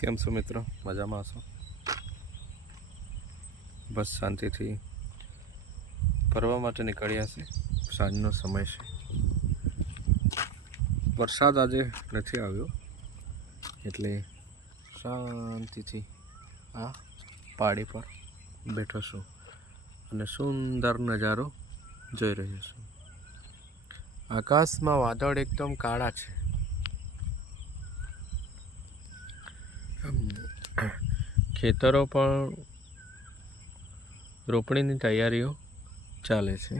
કેમ છો મિત્રો? મજામાં છો? બસ શાંતિથી ફરવા માટે નીકળ્યા છે. સાંજનો સમય છે. વરસાદ આજે નથી આવ્યો એટલે શાંતિથી આ પાડી પર બેઠો છું અને સુંદર નજારો જોઈ રહ્યો છું. આકાશમાં વાદળ એકદમ કાળા છે. ખેતરો પણ રોપણીની તૈયારીઓ ચાલે છે.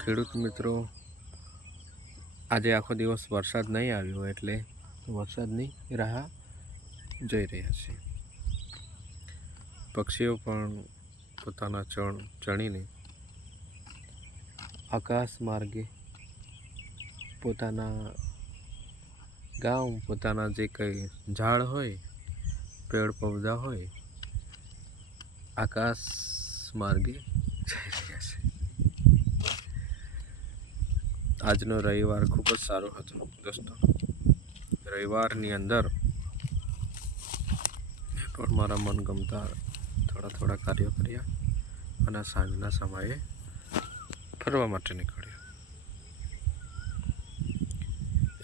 ખેડૂત મિત્રો આજે આખો દિવસ વરસાદ નહીં આવ્યો એટલે વરસાદની રાહ જોઈ રહ્યા છે. પક્ષીઓ પણ પોતાના ચણીને આકાશ માર્ગે પોતાના ગામ, પોતાના જે કંઈ ઝાડ હોય, પેડ પૌધા હોય, આકાશ માર્ગે જઈ રહ્યા છે. આજનો રવિવાર ખૂબ જ સારો હતો દોસ્તો. રવિવારની અંદર પણ મારા મનગમતા થોડા કાર્યો કર્યા અને સાંજના સમયે ફરવા માટે નીકળ્યો.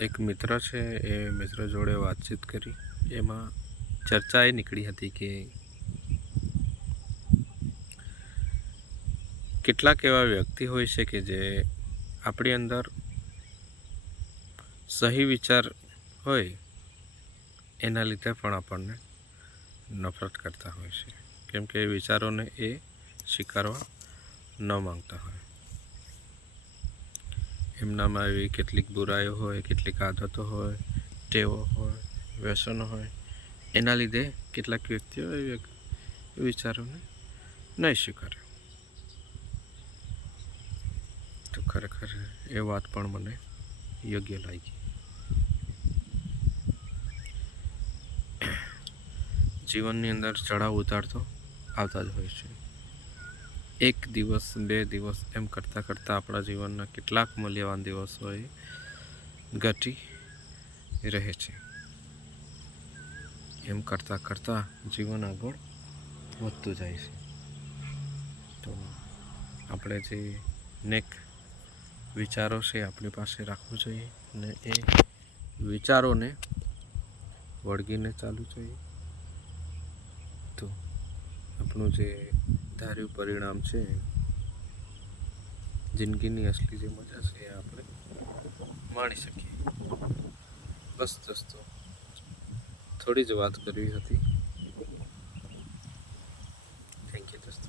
એક મિત્ર છે, એ મિત્ર જોડે વાતચીત કરી. એમાં ચર્ચા એ નીકળી હતી કે કેટલાક એવા વ્યક્તિ હોય છે કે જે આપણી અંદર સહી વિચાર હોય એના લીધે પણ આપણને નફરત કરતા હોય છે, કેમ કે એ વિચારોને એ સ્વીકારવા ન માંગતા હોય. એમનામાં એવી કેટલીક બુરાઈઓ હોય, કેટલીક આદતો હોય, ટેવો હોય, વ્યસનો હોય, એના લીધે કેટલાક વ્યક્તિઓ એ વિચારોને નહીં સ્વીકારે. તો ખરેખર એ વાત પણ મને યોગ્ય લાગી. જીવનની અંદર ચઢાવ ઉતાર તો આવતા જ હોય છે. એક દિવસ, 2 દિવસ એમ કરતાં આપણા જીવનના કેટલાક મૂલ્યવાન દિવસો એ ઘટી રહે છે. એમ કરતાં જીવન આગળ વધતું જાય છે. તો આપણે જે નેક વિચારો છે આપણી પાસે રાખવું જોઈએ અને એ વિચારોને વળગીને ચાલવું જોઈએ. તો આપણું જે ધાર્યું પરિણામ છે, જિંદગીની અસલી જે મજા છે એ આપણે માણી શકીએ. બસ દોસ્તો, થોડી જ વાત કરવી હતી. થેન્ક યુ દોસ્તો.